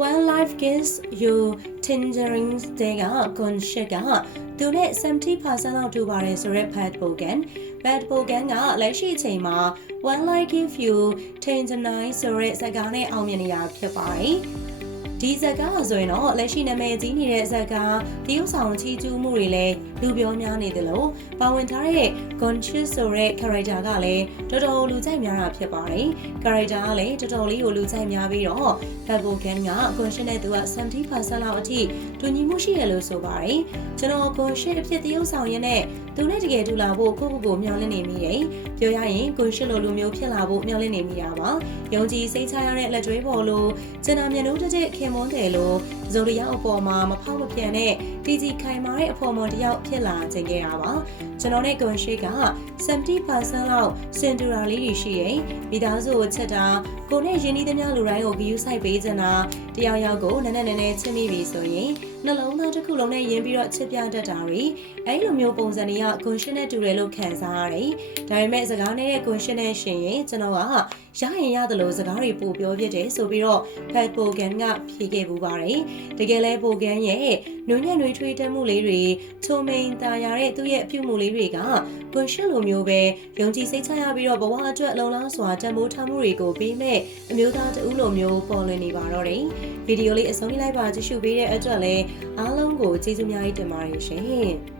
when life gives you tangerines တဲ့က conship ကသူနဲ့70%လောက်တူပါတယ်ဆိုရက် pad bogan pad bogan ကလက်ရှိအချိန်မှာ when life give you tangerines ဆိုရက်စကားနဲ့အောင်မြင်နေတာဖြစ်ပါတယ် ဒီဇာတ်ကားဆိုရင်တော့လက်ရှိနာမည်ကြီးနေတဲ့ဇာတ်ကားတရုတ်ဆောင်ချီကျူးမှုတွေလည်းလူပြောများနေတယ်လို့ပါဝင်ထားတဲ့ Gonchis ဆိုတဲ့ character ကလည်းတော်တော်လူကြိုက်များတာဖြစ်ပါတယ်။ character ကလည်းတော်တော်လေးကိုလူကြိုက်များပြီးတော့ Fabogan က Gonchis နဲ့သူက70%လောက်အထိတူညီမှုရှိရလို့ဆိုပါတယ်။ကျွန်တော် Gonchis အဖြစ်တရုတ်ဆောင်ရင်းနဲ့သူနဲ့တကယ်တူလာဖို့ကိုယ့်ကိုယ်ကိုမျှော်လင့်နေမိတယ်။ပြောရရင် Gonchis လိုလူမျိုးဖြစ်လာဖို့မျှော်လင့်နေမိတာပါ။ယုံကြည်စိတ်ချရတဲ့လက်တွဲပေါ်လို့ကျွန်တော်မျက်နှာတစ်ချက်ခင်မွန်းတယ်လို့ဇိုရီယာအပေါ်မှာမဖောက်မပြန်တဲ့တီကြီးခိုင်မာတဲ့အဖော်မော်တယောက်ဖြစ်လာခြင်းခဲ့တာပါကျွန်တော်နဲ့ကွန်ရှိက70%လောက်စင်တူရာလေးတွေရှိရင်မိသားစုကိုချက်တာကိုနဲ့ရင်းနှီးသမျှလူတိုင်းကိုဂယူးဆိုင်ပေးချင်တာတယောက်ယောက်ကိုနည်းနည်းနည်းနည်းချစ်မိပြီဆိုရင်နှလုံးသားတစ်ခုလုံးနဲ့ယဉ်ပြီးတော့ချစ်ပြတတ်တာတွေအဲ့လိုမျိုးပုံစံတွေကကွန်ရှင်နဲ့တူတယ်လို့ခံစားရတယ်ဒါပေမဲ့စကားနဲ့ကွန်ရှင်နဲ့ရှင်ရင်ကျွန်တော်ကရရင်ရတယ်လို့စကားတွေပို့ပြောပြတယ်ဆိုပြီးတော့ Pat Bogan ကဖြေခဲ့ပူပါတယ်တကယ်လဲ Bogan ရဲ့နွေညံ့နွေထွေးတက်မှုလေးတွေချုံမိန်တာရတဲ့သူ့ရဲ့အပြုမှုလေးတွေကကွန်ရှင်လိုမျိုးပဲယုံကြည်စိတ်ချရပြီးတော့ဘဝအတွက်လုံလောက်စွာတန်ဖိုးထားမှုတွေကိုပေးမဲ့အမျိုးသားတဦးလိုမျိုးပေါ်လွင်နေပါတော့တယ်ဗီဒီယိုလေးအဆုံးလိုက်ပါကြည့်ရှုပေးတဲ့အတွက်လည်းအားလုံးကိုကျေးဇူးများကြီးတင်ပါတယ်ရှင်